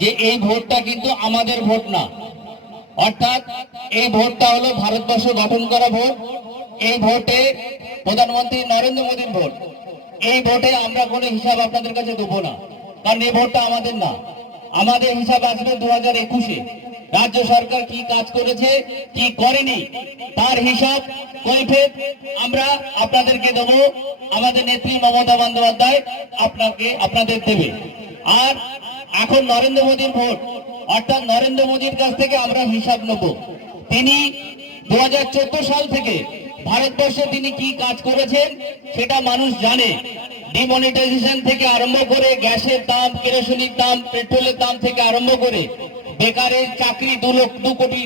যে এই ভোটটা কিন্তু আমাদের ভোট না। অর্থাৎ এই ভোটটা হলো ভারতবর্ষ গঠন করা ভোট, এই ভোটে প্রধানমন্ত্রী নরেন্দ্র মোদীর ভোট। এই ভোটে আমরা কোনো হিসাব আপনাদের কাছে দেবো না, কারণ এই ভোটটা আমাদের না। আমাদের হিসাব আসবে দু হাজার একুশে। রাজ্য সরকার কি কাজ করেছে, কি করেনি, তার হিসাব কৈফেত আমরা আপনাদেরকে দেবো। আমাদের নেত্রী মমতা বন্দ্যোপাধ্যায় আপনাকে, আপনাদের দেবে। আর এখন নরেন্দ্র মোদীর ভোট। অর্থাৎ নরেন্দ্র মোদীর কাছ থেকে আমরা হিসাব নেব। তিনি দুহাজার চোদ্দ সাল থেকে ভারতবর্ষে তিনি কি কাজ করেছেন, সেটা মানুষ জানে। ডিমনিটাইজেশন থেকে আরম্ভ করে, গ্যাসের দাম, কেরোসিনের দাম, পেট্রোলের দাম থেকে আরম্ভ করে, বেকারের চাকরি দু লক্ষ, দু কোটি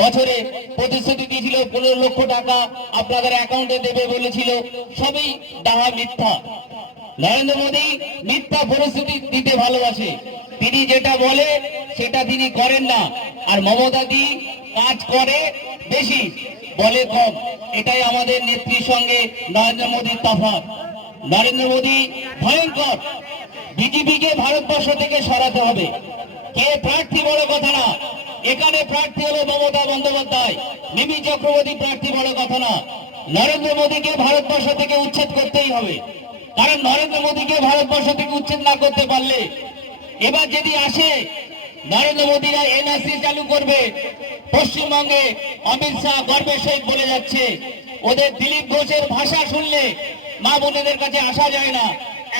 বছরে প্রতিশ্রুতি দিয়েছিল, পনেরো লক্ষ টাকা আপনাদের অ্যাকাউন্টে দেবে বলেছিল। সবই ডাহা মিথ্যা। নরেন্দ্র মোদী মিথ্যা পরিস্থিতি দিতে ভালোবাসে। তিনি যেটা বলে, সেটা তিনি করেন না। আর মমতা দি কাজ করে বেশি, বলে কম। এটাই আমাদের নেত্রীর সঙ্গে নরেন্দ্র মোদীর তফাৎ। নরেন্দ্র মোদী ভয়ঙ্কর। বিজেপিকে ভারতবর্ষ থেকে সরাতে হবে। কে প্রার্থী বড় কথা না। এখানে প্রার্থী হলো মমতা বন্দ্যোপাধ্যায়। মিমি চক্রবর্তী প্রার্থী বড় কথা না। নরেন্দ্র মোদীকে ভারতবর্ষ থেকে উচ্ছেদ করতেই হবে। কারণ নরেন্দ্র মোদীকে ভারতবর্ষ থেকে উচ্ছেদ না করতে পারলে, এবার যদি আসে, নরেন্দ্র মোদীরা এনআরসি চালু করবে। পশ্চিমবঙ্গে অমিত শাহ গর্বের সহিত বলে যাচ্ছে, ওদের দিলীপ ঘোষের ভাষা শুনলে মা বোনেদের কাছে আসা যায় না।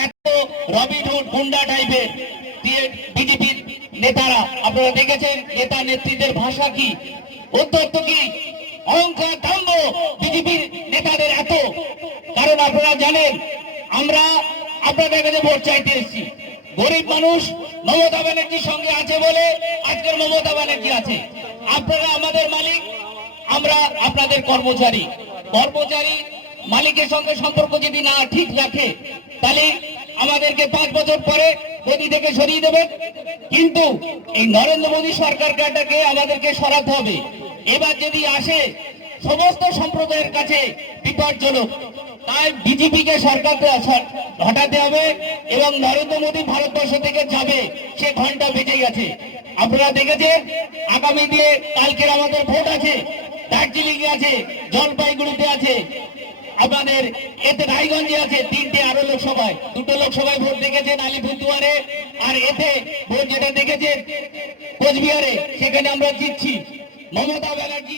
এত রবিনহুড গুন্ডা টাইপের বিজেপির নেতারা, আপনারা দেখেছেন নেতা নেত্রীদের ভাষা কি? অত্যন্ত কি? অহংকার দম্ভ বিজেপির নেতাদের এত। কারণ আপনারা জানেন আমরা আপনাদের কাছে ভোট চাইতে এসেছি। গরিব মানুষ, মমতা ব্যানার্জির সঙ্গে আছে বলে আজকের মমতা ব্যানার্জি আছে। আপনারা আমাদের মালিক, আমরা আপনাদের কর্মচারী। কর্মচারী মালিকের সঙ্গে সম্পর্ক যদি না ঠিক রাখে, তাহলে আমাদেরকে পাঁচ বছর পরে গদি থেকে সরিয়ে দেবেন। কিন্তু এই নরেন্দ্র মোদী সরকারটাকে আমাদেরকে সরাতে হবে। এবার যদি আসে, সমস্ত সম্প্রদায়ের কাছে বিপজ্জনক। তাই বিজেপিকে সরকার হটাতে হবে এবং নরেন্দ্র মোদী ভারতবর্ষ থেকে যাবে, সে ঘণ্টা বেজে গেছে। আপনারা দেখেছেন, আগামী দিয়ে কালকের আমাদের ভোট আছে, দার্জিলিং আছে, জলপাইগুড়িতে আছে আপনাদের এতে রায়গঞ্জে আছে, তিনটে আরও লোকসভায়, দুটো লোকসভায় ভোট দেখেছেন আলিপুরদুয়ারে, আর এতে ভোট যেটা দেখেছেন কোচবিহারে, সেখানে আমরা জিতছি। মমতা ব্যানার্জি